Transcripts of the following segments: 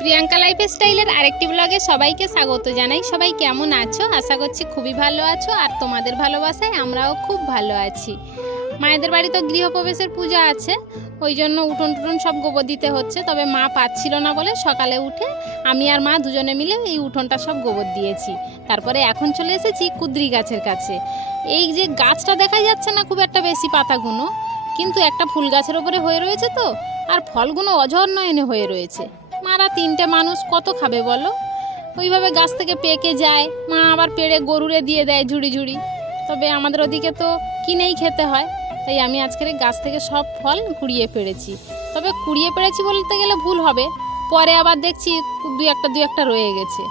Priyanka life স্টাইলের আরেকটি ব্লগে সবাইকে স্বাগত জানাই। সবাই কেমন আছো? আশা করছি খুবই ভালো আছো আর তোমাদের ভালোবাসায় আমরাও খুব ভালো আছি। মায়েদের বাড়ি তো গৃহপ্রবেশের পূজা আছে, ওই জন্য উঠোন টুটন সব গোবর দিতে হচ্ছে, তবে মা পাচ্ছিল না বলে সকালে উঠে আমি আর মা দুজনে মিলে এই উঠোনটা সব গোবর দিয়েছি। তারপরে এখন চলে এসেছি কুদ্রি গাছের কাছে। এই যে গাছটা দেখা যাচ্ছে না খুব একটা বেশি পাতাগুলো কিন্তু একটা ফুল গাছের ওপরে হয়ে রয়েছে তো, আর ফলগুলো অঝর নয়নে হয়ে রয়েছে। মারা তিনটে মানুষ কত খাবে বলো? ওইভাবে গাছ থেকে পেকে যায়, মা আবার পেড়ে গরুরে দিয়ে দেয় ঝুড়ি ঝুড়ি। তবে আমাদের ওদিকে তো কিনেই খেতে হয়, তাই আমি আজকের গাছ থেকে সব ফল কুড়িয়ে পেড়েছি। তবে কুড়িয়ে পেড়েছি বলতে গেলে ভুল হবে, পরে আবার দেখছি দুই একটা দুই একটা রয়ে গেছে।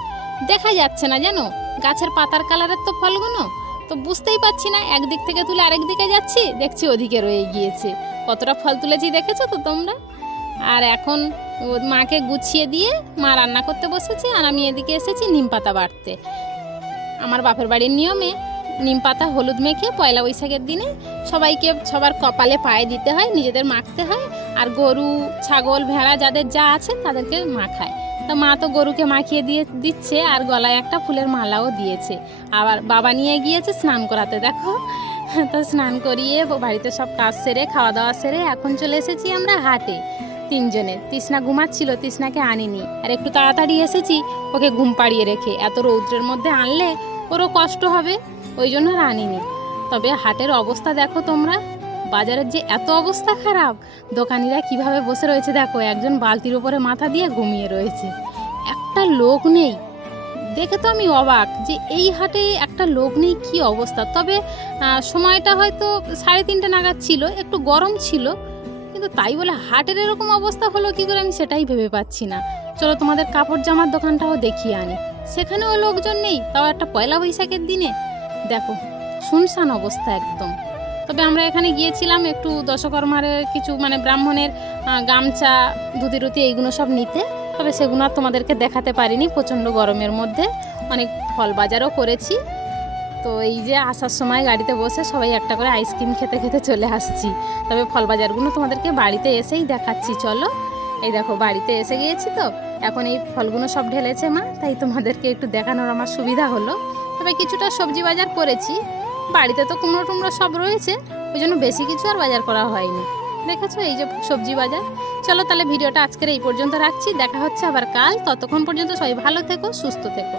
দেখা যাচ্ছে না জানো, গাছের পাতার কালারের তো ফলগুলো, তো বুঝতেই পারছি না, একদিক থেকে তুলে আরেক দিকে যাচ্ছি, দেখছি ওদিকে রয়ে গিয়েছে। কতটা ফল তুলেছি দেখেছ তো তোমরা? আর এখন ও মাকে গুছিয়ে দিয়ে মা রান্না করতে বসেছে আর আমি এদিকে এসেছি নিম পাতা বাড়তে। আমার বাপের বাড়ির নিয়মে নিম পাতা হলুদ মেখে পয়লা বৈশাখের দিনে সবাইকে সবার কপালে পায়ে দিতে হয়, নিজেদের মাখতে হয় আর গরু, ছাগল, ভেড়া যাদের যা আছে তাদেরকে মাখায়। তো মা তো গরুকে মাখিয়ে দিয়ে দিচ্ছে আর গলায় একটা ফুলের মালাও দিয়েছে। আবার বাবা নিয়ে গিয়েছে স্নান করাতে, দেখো। তো স্নান করিয়ে বাড়িতে সব কাজ সেরে, খাওয়া দাওয়া সেরে এখন চলে এসেছি আমরা হাটে। তিনজনে তৃষ্ণা ঘুমাচ্ছিল, তৃষ্ণাকে আনিনি। আর একটু তাড়াতাড়ি এসেছি, ওকে ঘুম পাড়িয়ে রেখে। এত রৌদ্রের মধ্যে আনলে ওরও কষ্ট হবে, ওই জন্য আর আনিনি। তবে হাটের অবস্থা দেখো তোমরা। বাজারের যে এত অবস্থা খারাপ, দোকানিরা কীভাবে বসে রয়েছে দেখো, একজন বালতির উপরে মাথা দিয়ে ঘুমিয়ে রয়েছে। একটা লোক নেই। দেখে তো আমি অবাক যে এই হাটে একটা লোক নেই, কি অবস্থা? তবে সময়টা হয়তো সাড়ে তিনটে নাগাদ ছিল, একটু গরম ছিল কিন্তু তাই বলে হাটের এরকম অবস্থা হলো কি করে আমি সেটাই ভেবে পাচ্ছি না। চলো তোমাদের কাপড় জামার দোকানটাও দেখিয়ে আনি। সেখানেও লোকজন নেই, তাও একটা পয়লা বৈশাখের দিনে। দেখো, শুনশান অবস্থা একদম। তবে আমরা এখানে গিয়েছিলাম একটু দশকর্মার কিছু মানে ব্রাহ্মণের গামছা ধুতি রুতি এইগুলো সব নিতে। তবে সেগুলো আর তোমাদেরকে দেখাতে পারিনি, প্রচণ্ড গরমের মধ্যে। অনেক ফল বাজারও করেছি। তো এই যে আসার সময় গাড়িতে বসে সবাই একটা করে আইসক্রিম খেতে খেতে চলে আসছি। তবে ফল বাজারগুলো তোমাদেরকে বাড়িতে এসেই দেখাচ্ছি, চলো। এই দেখো, বাড়িতে এসে গিয়েছি তো। এখন এই ফলগুলো সব ঢেলেছে মা, তাই তোমাদেরকে একটু দেখানোর আমার সুবিধা হলো। তবে কিছুটা সবজি বাজার করেছি। বাড়িতে তো কুমড়ো টুমড়ো সব রয়েছে, ওই জন্য বেশি কিছু আর বাজার করা হয়নি। দেখেছ এই যে সবজি বাজার? চলো তাহলে ভিডিওটা আজকের এই পর্যন্ত রাখছি। দেখা হচ্ছে আবার কাল। ততক্ষণ পর্যন্ত সবাই ভালো থেকো, সুস্থ থেকো।